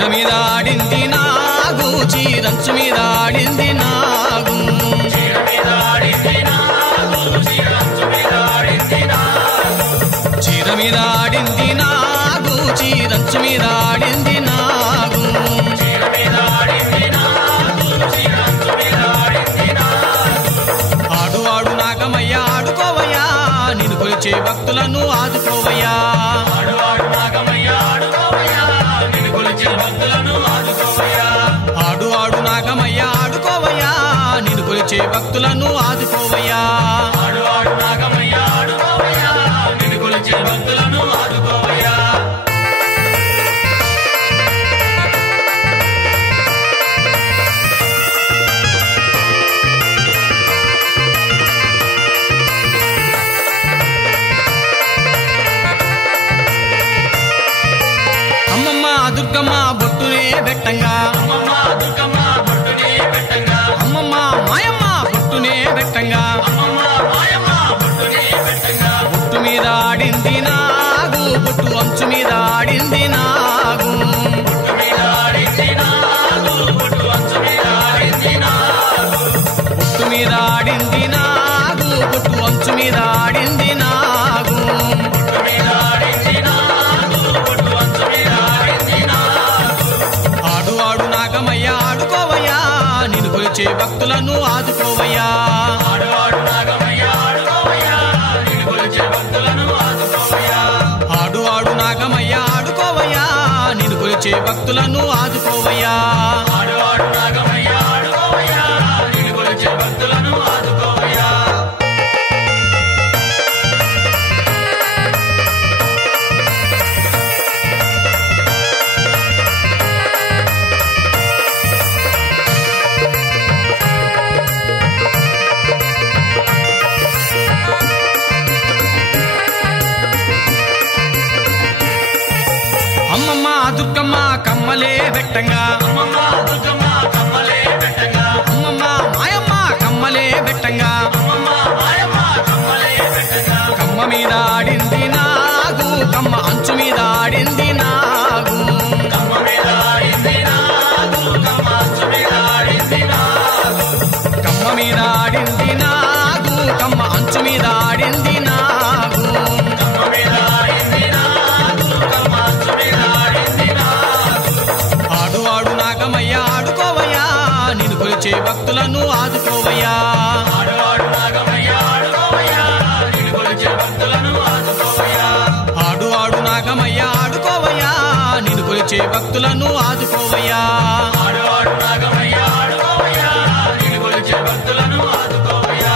చీర మీద ఆడింది నాగు చీరంచు మీద ఆడింది నాగు చీర మీద ఆడింది నాగు చీరంచు మీద ఆడింది నాగు చీర మీద ఆడింది నాగు చీరంచు మీద ఆడింది నాగు చీర మీద ఆడింది నాగు చీరంచు మీద ఆడింది నాగు ఆడు ఆడు నాగమయ్య ఆడుకోవయ్యా నిన్ను కొలిచే భక్తులను ఆదుకోవయ్యా ఆడు ఆడు నాగమయ్య ఆడుకోవయ్యా నిన్ను కొలిచే భక్తులను ఆదుకోవయ్యా ఆడు ఆడు నాగమయ్య ఆడుకోవయ్యా నిన్ను కొలిచే భక్తులను ఆదుకోవయ్యా ఆడు ఆడు నాగమయ్య ఆడుకోవయ్యా నిన్ను కొలిచే భక్తులను ఆదుకోవయ్యా అమ్మమ్మ దుర్గమ్మ బొట్టునే పెట్టంగా అమ్మమ్మ దుర్గమ్మ బొట్టునే పెట్టంగా అమ్మమ్మ మాయమ్మ బొట్టునే పెట్టంగా అమ్మమ్మ మాయమ్మ బొట్టునే పెట్టంగా బొట్టు మీద ఆడింది నాగు బొట్టు అంచు మీద ఆడింది నాగు బొట్టు మీద ఆడింది నాగు బొట్టు అంచు మీద ఆడింది నాగు బొట్టు మీద ఆడింది నాగు బొట్టు అంచు మీద ఆడింది నాగు బొట్టు మీద ఆడింది నాగు బొట్టు అంచు మీద ఆడింది నాగు ఆడు ఆడు నాగమయ్య ఆడుకోవయ్యా నిన్ను కొలిచే భక్తులను ఆదుకోవయ్యా ఆడు ఆడు నాగమయ్య ఆడుకోవయ్యా నిన్ను కొలిచే భక్తులను ఆదుకోవయ్యా ఆడు ఆడు నాగమయ్య ఆడుకోవయ్యా నిన్ను కొలిచే భక్తులను ఆదుకోవయ్యా ఆడు ఆడు నాగమయ్య ఆడుకోవయ్యా నిన్ను కొలిచే భక్తులను ఆదుకోవయ్యా అమ్మమ్మ దుర్గమ్మ కమ్మలే పెట్టంగా అమ్మమ్మ దుర్గమ్మ కమ్మలే పెట్టంగా అమ్మమ్మ మాయమ్మ కమ్మలే పెట్టంగా అమ్మమ్మ మాయమ్మ కమ్మలే పెట్టంగా కమ్మ మీద ఆడింది నాగు కమ్మ అంచు మీద ఆడింది నాగు కమ్మ మీద ఆడింది నాగు కమ్మ అంచు మీద ఆడింది నాగు కమ్మ మీద ఆడింది నాగు కమ్మ అంచు మీద ఆడింది నాగు కమ్మ మీద ఆడింది నాగు కమ్మ అంచు మీద ఆడింది నాగు ఆడు ఆడు నాగమయ్య ఆడుకోవయ్యా నిన్ను కొలిచే భక్తులను ఆదుకోవయ్యా ఆడు ఆడు నాగమయ్య ఆడుకోవయ్యా నిన్ను కొలిచే భక్తులను ఆదుకోవయ్యా ఆడు ఆడు నాగమయ్య ఆడుకోవయ్యా నిన్ను కొలిచే భక్తులను ఆదుకోవయ్యా ఆడు ఆడు నాగమయ్య ఆడుకోవయ్యా నిన్ను కొలిచే భక్తులను ఆదుకోవయ్యా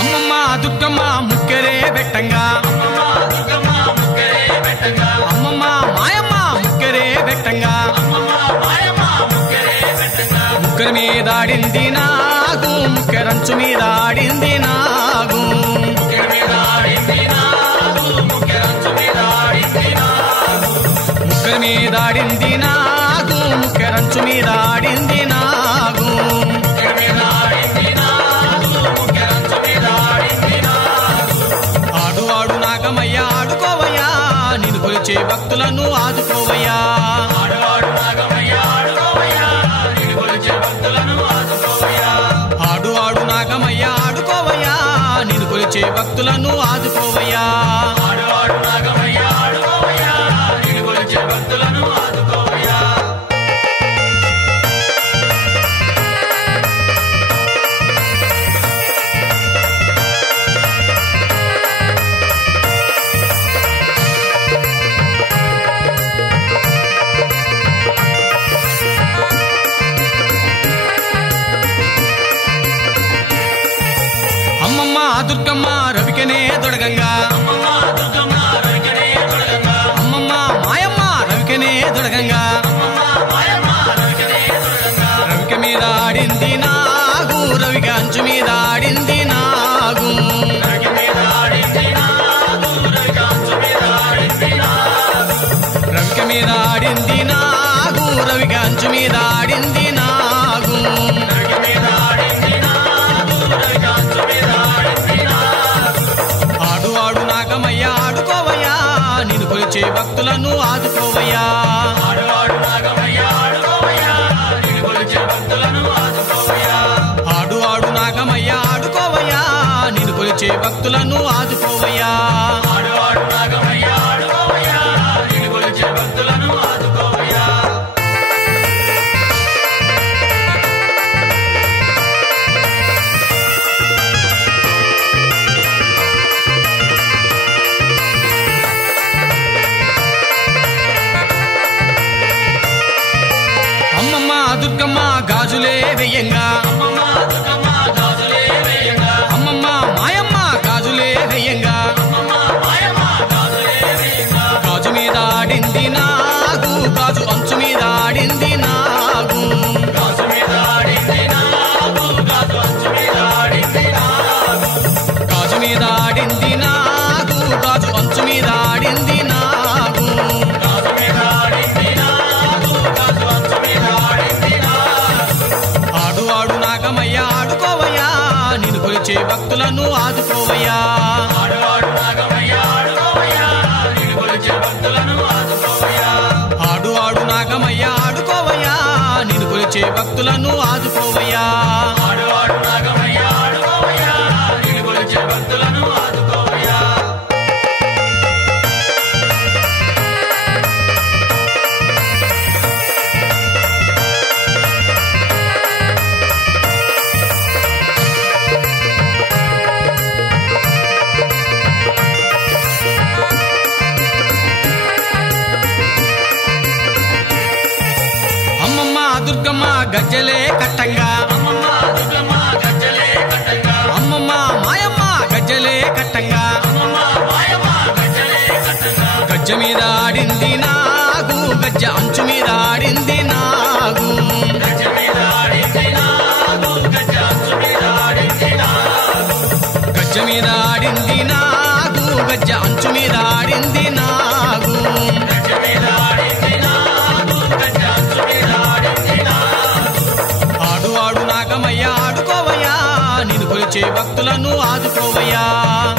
అమ్మమ్మ దుర్గమ్మ ముక్కెరే పెట్టంగా అమ్మమ్మ దుర్గమ్మ ముక్కరే పెట్టంగా అమ్మమ్మ మాయమ్మ ముక్కెరే పెట్టంగా అమ్మమ్మ మాయమ్మ ముక్కరే పెట్టంగా ముక్కర మీద ఆడింది నాగు ముక్కెరంచు మీద ఆడింది నాగు ముక్కర మీద ఆడింది నాగు ముక్కరంచు మీద ఆడింది నాగు ముక్కర మీద ఆడింది నాగు ముక్కెరంచు మీద ఆడింది నాగు ముక్కర మీద ఆడింది నాగు ముక్కరంచు మీద ఆడింది నాగు ఆడు ఆడు నాగమయ్య ఆడుకోవయ్యా నిన్ను కొలిచే భక్తులను ఆదుకోవయ్యా ఆడు ఆడు నాగమయ్య ఆడుకోవయ్యా నిన్ను కొలిచే భక్తులను ఆదుకోవయ్యా ఆడు ఆడు నాగమయ్య ఆడుకోవయ్యా నిన్ను కొలిచే భక్తులను ఆదుకోవయ్యా ఆడు ఆడు నాగమయ్య ఆడుకోవయ్యా నిన్ను కొలిచే భక్తులను ఆదుకోవయ్యా అమ్మమ్మ దుర్గమ్మ రవికనే దొడగంగా అమ్మమ్మ దుర్గమ్మ రవికనే తొడగంగా అమ్మమ్మ మాయమ్మ రవికనే దొడగంగా అమ్మమ్మ మాయమ్మ రవికనే తొడగంగా రవిక మీద ఆడింది నాగు రవిక అంచు మీద ఆడింది నాగు రవిక మీద ఆడింది నాగు రవిక అంచు మీద ఆడింది నాగు రవిక మీద ఆడింది నాగు నాగమయ్య ఆడుకోవయ్యా నిన్ను కొలిచే భక్తులను ఆదుకోవయ్యా ఆడు నాగమయ్య ఆడుకోవయ్యా నిన్ను కొలిచే భక్తులను ఆదుకోవయ్యా ఆడు నాగమయ్య ఆడుకోవయ్యా నిన్ను కొలిచే భక్తులను ఆదుకోవయ్యా ఆడు నాగమయ్య ఆడుకోవయ్యా నిన్ను కొలిచే భక్తులను ఆదుకోవయ్యా అమ్మమ్మ దుర్గమ్మ గాజులే వెయ్యంగా అమ్మమ్మ దుర్గమ్మ గాజులే వేయంగా అమ్మమ్మ మాయమ్మ గాజులే వెయ్యంగా అమ్మమ్మ మాయమ్మ గాజులే వేయంగా గాజు మీద ఆడింది నాగు గాజు అంచు మీద ఆడింది నాగు గాజు మీద ఆడింది నాగు గాజు అంచు మీద ఆడింది నాగు గాజు మీద ఆడింది నాగు గాజు అంచు మీద ఆడింది నాగు గాజు మీద ఆడింది నాగు గాజు అంచు మీద ఆడింది నాగు ఆడు నాగమయ్య ఆడుకోవయ్యా నిన్ను కొలిచే భక్తులను ఆదుకోవయ్యా ఆడు నాగమయ్య ఆడుకోవయ్యా నిన్ను కొలిచే భక్తులను ఆదుకోవయ్యా ఆడు నాగమయ్య ఆడుకోవయ్యా నిన్ను కొలిచే భక్తులను ఆదుకోవయ్యా ఆడు నాగమయ్య ఆడుకోవయ్యా నిన్ను కొలిచే భక్తులను ఆదుకోవయ్యా అమ్మమ్మ దుర్గమ్మ గజ్జలే కట్టంగా అమ్మమ్మ దుర్గమ్మ గజ్జలే కట్టంగా అమ్మమ్మ మాయమ్మ గజ్జలే కట్టంగా అమ్మమ్మ మాయమ్మ గజ్జలే కట్టంగా గజ్జ మీద ఆడింది నాగు గజ్జ అంచు మీద ఆడింది నాగు గజ్జ మీద ఆడింది నాగు గజ్జ అంచు మీద ఆడింది నాగు గజ్జ మీద ఆడింది నాగు గజ్జ అంచు మీద ఆడింది నాగు గజ్జ మీద ఆడింది నాగు గజ్జ అంచు మీద ఆడింది నాగు ఆడు నాగమయ్య ఆడుకోవయ్యా నిన్ను కొలిచే భక్తులను ఆదుకోవయ్యా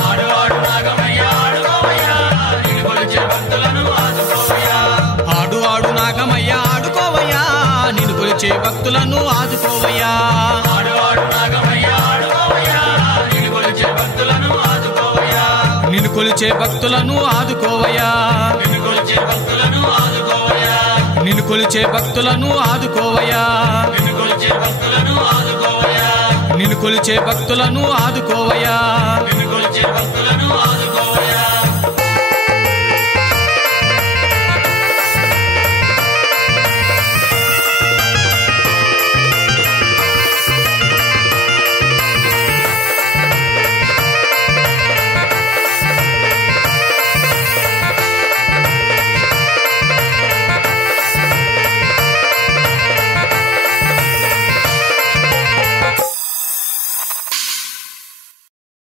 ఆడు నాగమయ్య ఆడుకోవయ్యా నిన్ను కొలిచే భక్తులను ఆదుకోవయ్యా ఆడు నాగమయ్య ఆడుకోవయ్యా నిన్ను కొలిచే భక్తులను ఆదుకోవయ్యా ఆడు నాగమయ్య ఆడుకోవయ్యా నిన్ను కొలిచే భక్తులను ఆదుకోవయ్యా నిన్ను కొలిచే భక్తులను ఆదుకోవయ్యా నిన్ను కొలిచే భక్తులను ఆదుకోవయ్యా నిన్ను కొలిచే భక్తులను ఆదుకోవయ్యా నిన్ను కొలిచే భక్తులను ఆదుకోవయ్యా నిన్ను కొలిచే భక్తులను ఆదుకోవయ్యా నిన్ను కొలిచే భక్తులను